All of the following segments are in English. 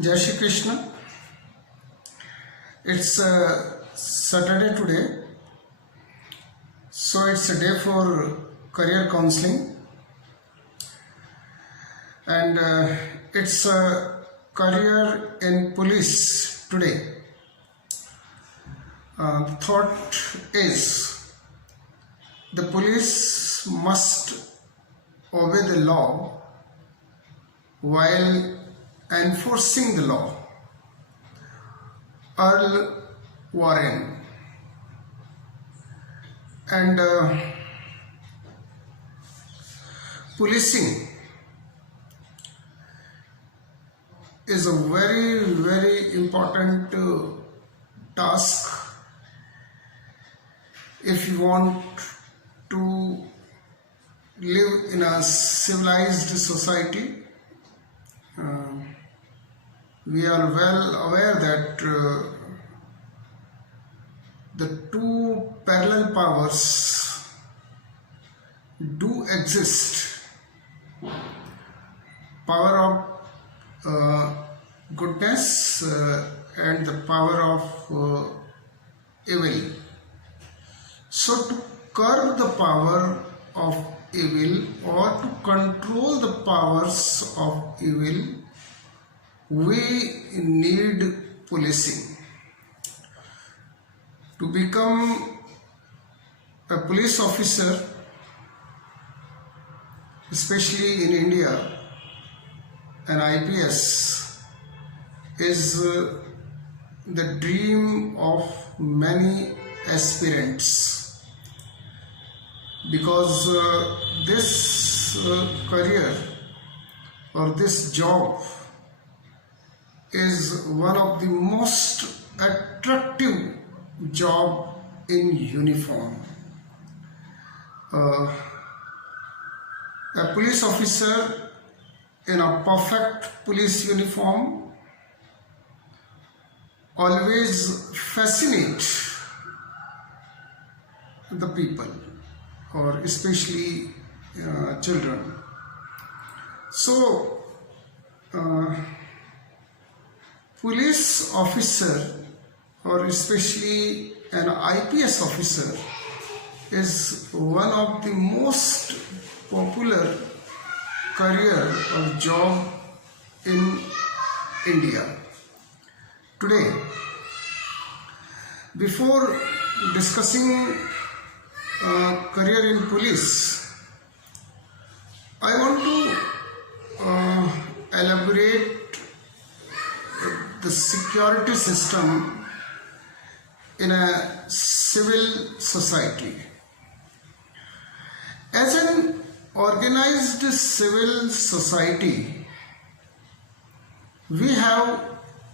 Jai Shri Krishna. It's Saturday today, so it's a day for career counseling, and it's a career in police today. The thought is the police must obey the law while enforcing the law. Earl Warren. And policing is a very important task if you want to live in a civilized society. We are well aware that the two parallel powers do exist. Power of goodness and the power of evil. So to curb the power of evil or to control the powers of evil, we need policing. To become a police officer, especially in India, an IPS is the dream of many aspirants, because this career or this job is one of the most attractive job in uniform. A police officer in a perfect police uniform always fascinate the people, or especially children. So police officer, or especially an IPS officer, is one of the most popular career or job in India today. Before discussing career in police, I want to elaborate the security system in a civil society. As an organized civil society, we have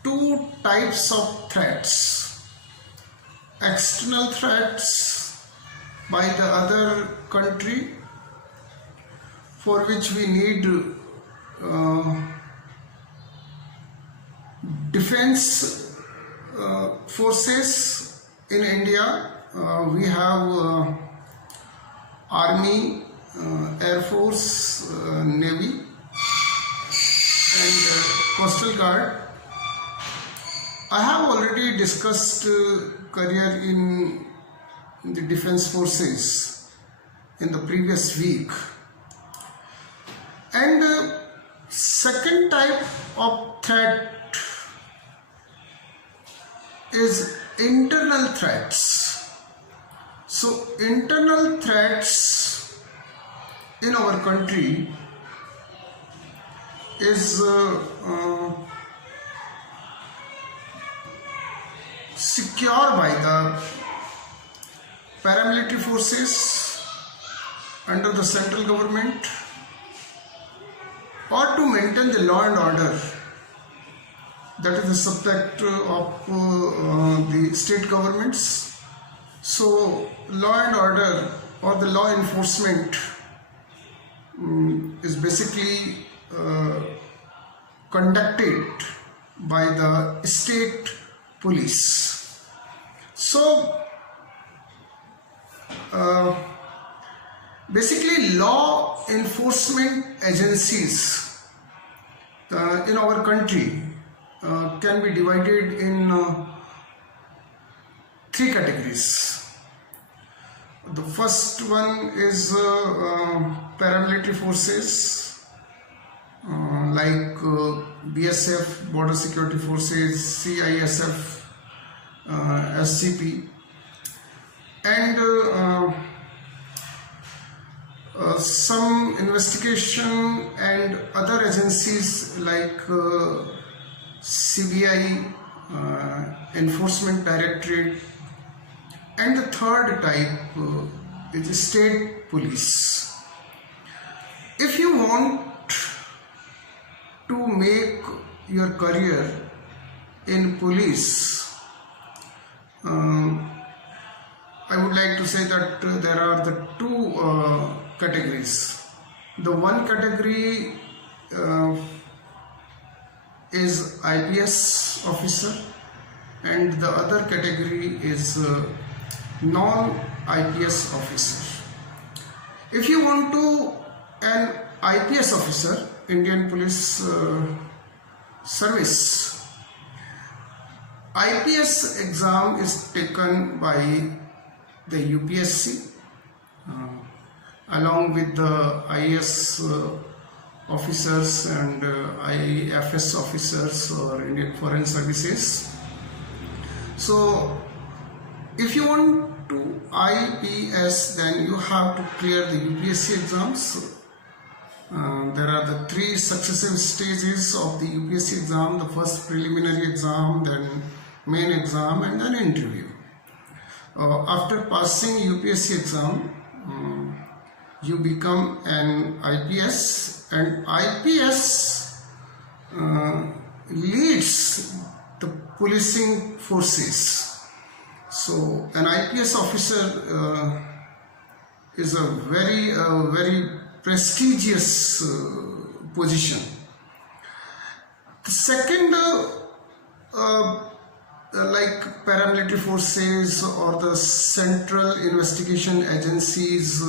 two types of threats: external threats by the other country, for which we need defense forces. In India, we have Army, Air Force, Navy and Coastal Guard. I have already discussed career in the defense forces in the previous week. And second type of threat is internal threats. So internal threats in our country is secured by the paramilitary forces under the central government, or to maintain the law and order, that is the subject of the state governments. So law and order or the law enforcement is basically conducted by the state police. So basically law enforcement agencies in our country can be divided in three categories. The first one is paramilitary forces like BSF, Border Security Forces, CISF, SCP, and some investigation and other agencies like CBI, Enforcement Directorate, and the third type is state police. If you want to make your career in police, I would like to say that there are the two categories. The one category is IPS officer, and the other category is non-IPS officer. If you want to an IPS officer, Indian Police Service, IPS exam is taken by the UPSC along with the IAS officers and IFS officers or Indian Foreign Services. So if you want to IPS, then you have to clear the UPSC exams. There are the three successive stages of the UPSC exam: the first preliminary exam, then main exam, and then interview. After passing UPSC exam, you become an IPS, and IPS leads the policing forces. So an IPS officer is a very prestigious position. The second, like paramilitary forces or the central investigation agencies,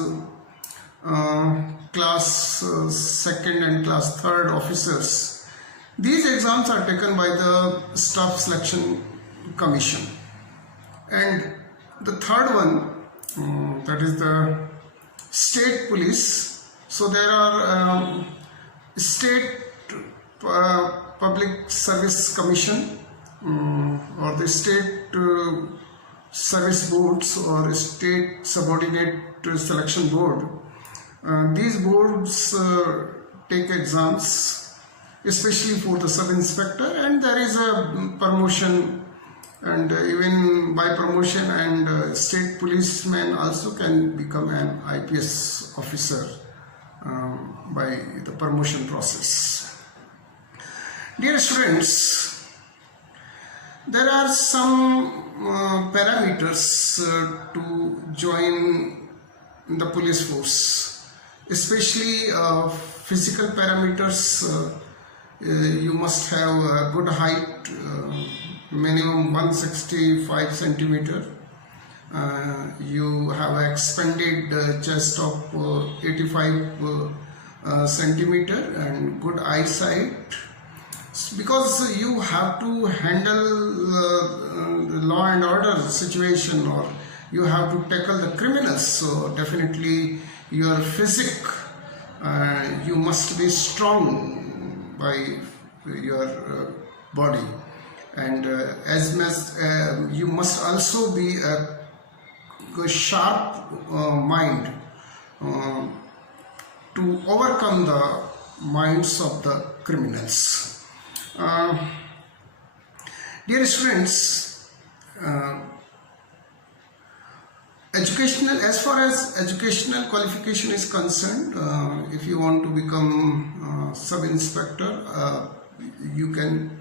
class 2nd and class 3rd officers, these exams are taken by the Staff Selection Commission. And the third one, that is the state police. So there are state public service commission or the state service boards or state subordinate selection board. These boards take exams especially for the sub-inspector, and there is a promotion, and even by promotion, and state policemen also can become an IPS officer by the promotion process. Dear students, there are some parameters to join the police force, especially physical parameters. You must have a good height, minimum 165 centimeter. You have expanded chest of 85 centimeter and good eyesight, because you have to handle the law and order situation, or you have to tackle the criminals. So definitely your physique, you must be strong by your body, and as much you must also be a sharp mind to overcome the minds of the criminals. Dear students, as far as educational qualification is concerned, if you want to become sub-inspector, you can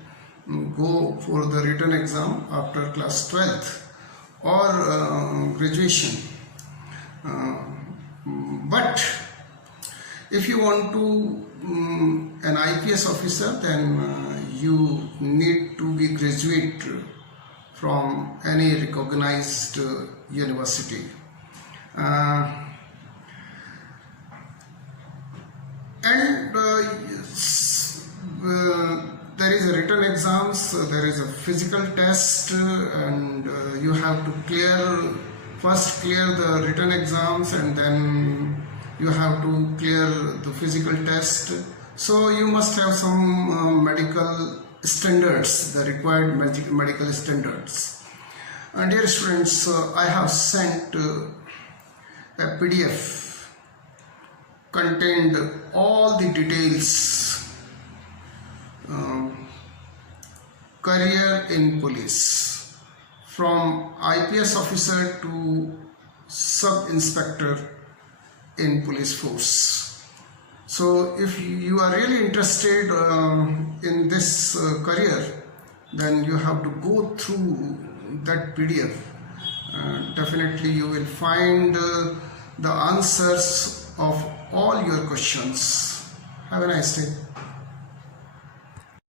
go for the written exam after class 12th or graduation. But if you want to an IPS officer, then you need to be graduate from any recognized university. And there is a written exams course, there is a physical test, and you have to first clear the written exams, and then you have to clear the physical test. So you must have some medical standards, the required medical standards. Dear students, I have sent a PDF contained all the details, career in police, from IPS officer to sub-inspector in police force. So if you are really interested in this career, then you have to go through that PDF. Definitely you will find the answers of all your questions. Have a nice day.